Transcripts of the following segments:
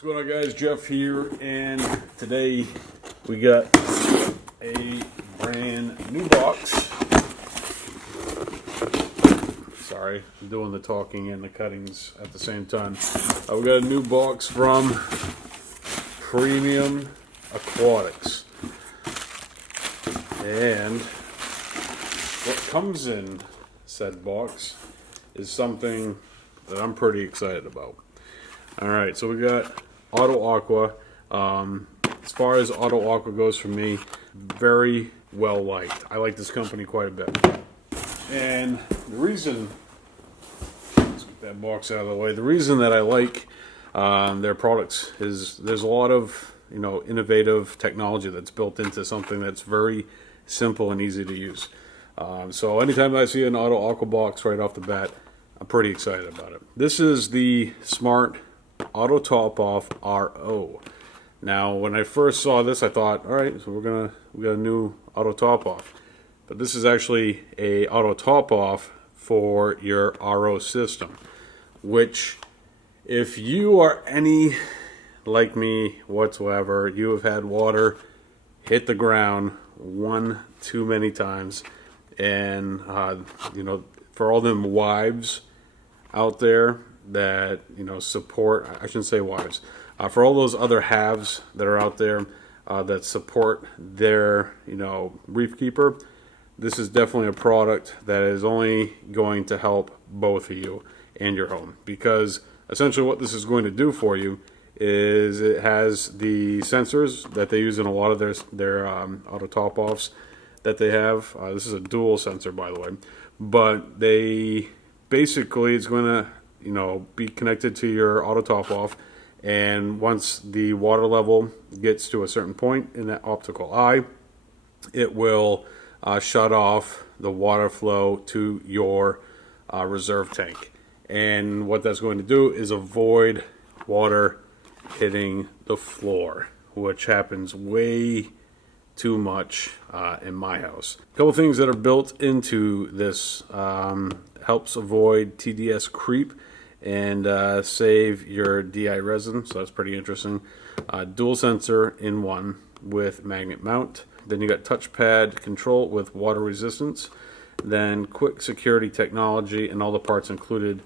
What's going on, guys? Jeff here, and today we got a brand new box. Sorry, I'm doing the talking and the cuttings at the same time. We got a new box from Premium Aquatics, and what comes in said box is something that I'm pretty excited about. Alright, so we got Autoaqua. As far as Autoaqua goes for me, very well liked. I like this company quite a bit. And the reason, let's get that box out of the way, the reason that I like their products is there's a lot of innovative technology that's built into something that's very simple and easy to use. So anytime I see an Autoaqua box right off the bat, I'm pretty excited about it. This is the Smart Auto Top-Off RO. Now, when I first saw this, I thought, all right, so we got a new auto top-off. But this is actually a auto top-off for your RO system, which, if you are any like me whatsoever, you have had water hit the ground one too many times, and for all them wives out there that support, I shouldn't say wives, for all those other halves that are out there that support their reef keeper, this is definitely a product that is only going to help both of you and your home, because essentially what this is going to do for you is it has the sensors that they use in a lot of their auto top-offs that they have. This is a dual sensor, by the way, but they basically, it's going to be connected to your auto top off, and once the water level gets to a certain point in that optical eye, it will shut off the water flow to your reserve tank. And what that's going to do is avoid water hitting the floor, which happens way too much in my house. A couple things that are built into this helps avoid TDS creep and save your DI resin, so that's pretty interesting. Dual sensor in one with magnet mount. Then you got touchpad control with water resistance. Then quick security technology and all the parts included.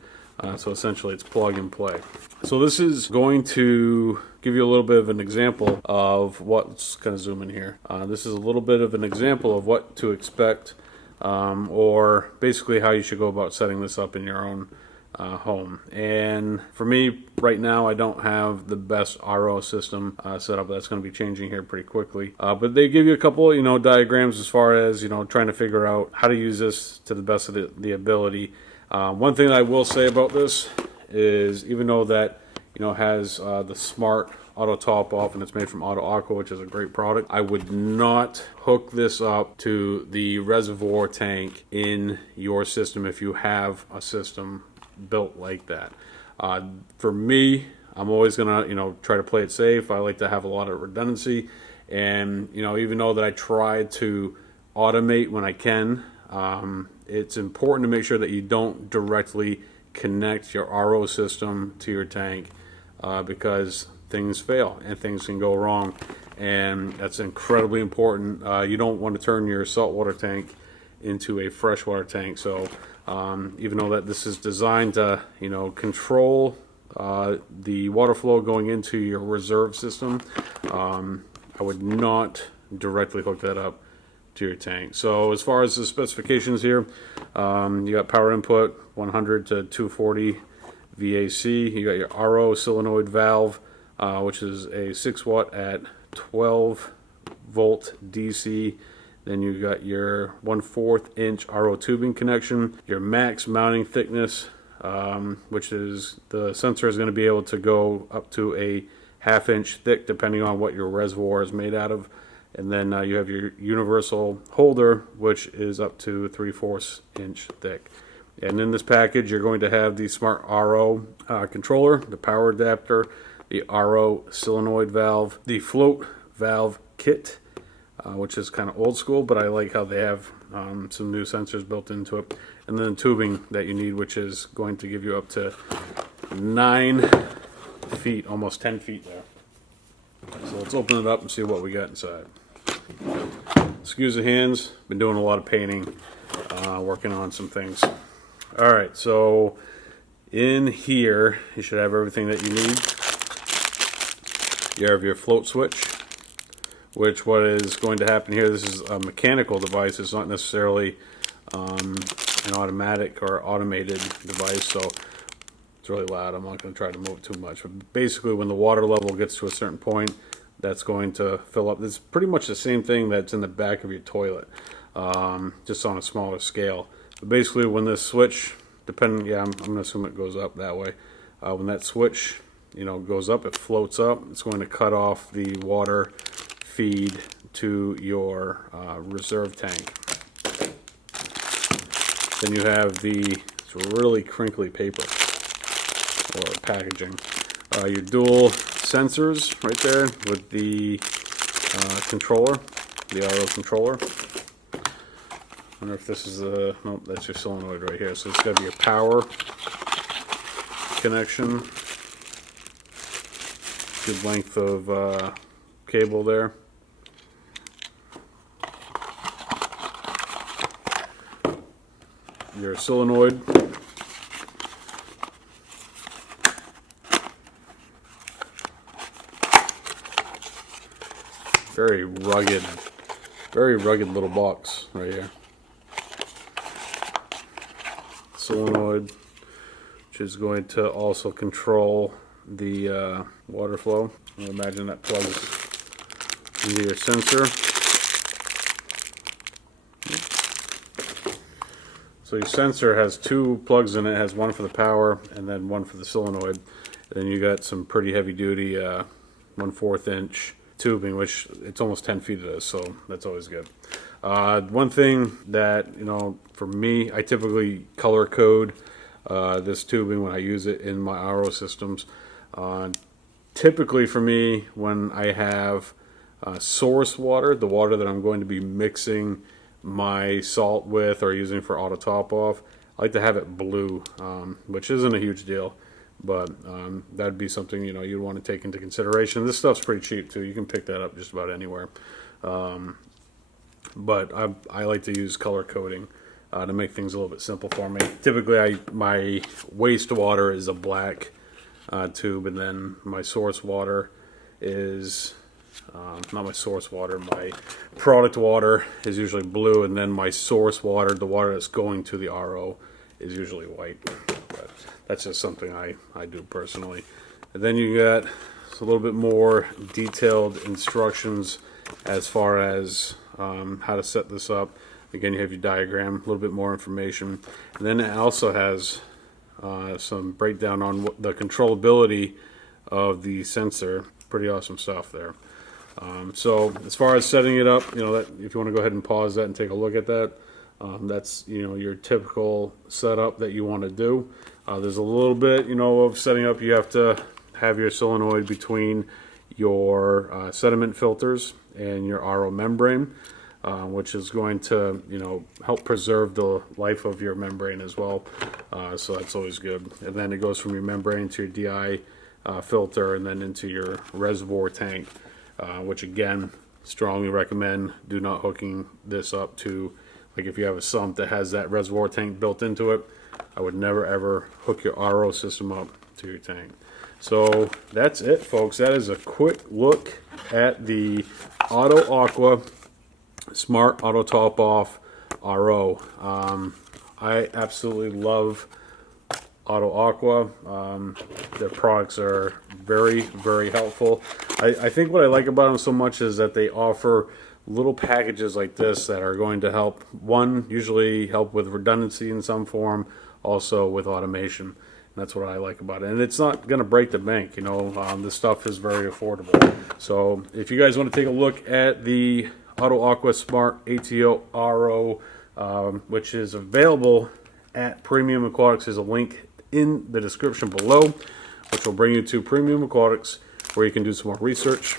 So essentially it's plug and play. So this is going to give you a little bit of an example of what, let's kind of zoom in here. This is a little bit of an example of what to expect, or basically how you should go about setting this up in your own home. And for me right now, I don't have the best RO system set up. That's going to be changing here pretty quickly, but they give you a couple diagrams as far as trying to figure out how to use this to the best of the ability. One thing I will say about this is, even though that has the Smart Auto Top Off and it's made from Autoaqua, which is a great product, I would not hook this up to the reservoir tank in your system if you have a system built like that. For me, I'm always gonna try to play it safe. I like to have a lot of redundancy, and even though that I try to automate when I can, it's important to make sure that you don't directly connect your RO system to your tank, because things fail and things can go wrong, and that's incredibly important. You don't want to turn your saltwater tank into a freshwater tank. So even though that this is designed to control the water flow going into your reserve system, I would not directly hook that up to your tank. So as far as the specifications here, you got power input 100 to 240 VAC. You got your RO solenoid valve, which is a 6 watt at 12 volt DC. Then you got your 1/4 inch RO tubing connection, your max mounting thickness, which is the sensor is going to be able to go up to a 1/2 inch thick depending on what your reservoir is made out of. And then you have your universal holder, which is up to 3/4 inch thick. And in this package, you're going to have the Smart RO controller, the power adapter, the RO solenoid valve, the float valve kit, which is kind of old school, but I like how they have some new sensors built into it, and then tubing that you need, which is going to give you up to 9 feet, almost 10 feet there. So let's open it up and see what we got inside. Excuse the hands, been doing a lot of painting, working on some things. Alright, so in here you should have everything that you need. You have your float switch, which what is going to happen here, this is a mechanical device, it's not necessarily an automatic or automated device, so it's really loud. I'm not going to try to move it too much. But basically, when the water level gets to a certain point, that's going to fill up. It's pretty much the same thing that's in the back of your toilet, just on a smaller scale. But basically, when this switch, I'm going to assume it goes up that way. When that switch, goes up, it floats up. It's going to cut off the water feed to your reserve tank. Then you have it's really crinkly paper or packaging. Your dual sensors right there with the controller, the RO controller. I wonder if this is nope, that's your solenoid right here. So it's got to be your power connection. Good length of cable there. Your solenoid. Very rugged little box right here. Solenoid, which is going to also control the water flow. I imagine that plugs into your sensor. So your sensor has two plugs in it. It has one for the power and then one for the solenoid. And then you got some pretty heavy duty 1/4 inch tubing, which it's almost 10 feet of this, so that's always good. One thing that, for me, I typically color code this tubing when I use it in my RO systems. Typically for me, when I have source water, the water that I'm going to be mixing my salt with or using for auto top off, I like to have it blue, which isn't a huge deal. But that'd be something you'd want to take into consideration. This stuff's pretty cheap too. You can pick that up just about anywhere. But I like to use color coding to make things a little bit simple for me. Typically, my wastewater is a black tube, and then my source water is not my source water. My product water is usually blue, and then my source water, the water that's going to the RO, is usually white. But that's just something I do personally. And then you got a little bit more detailed instructions as far as how to set this up. Again, you have your diagram, a little bit more information. And then it also has some breakdown on the controllability of the sensor. Pretty awesome stuff there. So as far as setting it up, that if you want to go ahead and pause that and take a look at that, that's your typical setup that you want to do. There's a little bit of setting up. You have to have your solenoid between your sediment filters and your RO membrane, which is going to help preserve the life of your membrane as well. So that's always good. And then it goes from your membrane to your DI filter and then into your reservoir tank, which again, strongly recommend do not hooking this up to, like if you have a sump that has that reservoir tank built into it, I would never ever hook your RO system up to your tank. So that's it, folks. That is a quick look at the Autoaqua Smart Auto Top Off RO. I absolutely love Autoaqua. Their products are very, very helpful. I think what I like about them so much is that they offer little packages like this that are going to help, usually help with redundancy in some form, also with automation. And that's what I like about it. And it's not going to break the bank, this stuff is very affordable. So if you guys want to take a look at the Autoaqua Smart ATO RO, which is available at Premium Aquatics, there's a link in the description below, which will bring you to Premium Aquatics, where you can do some more research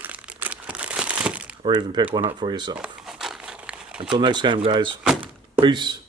or even pick one up for yourself. Until next time, guys, peace.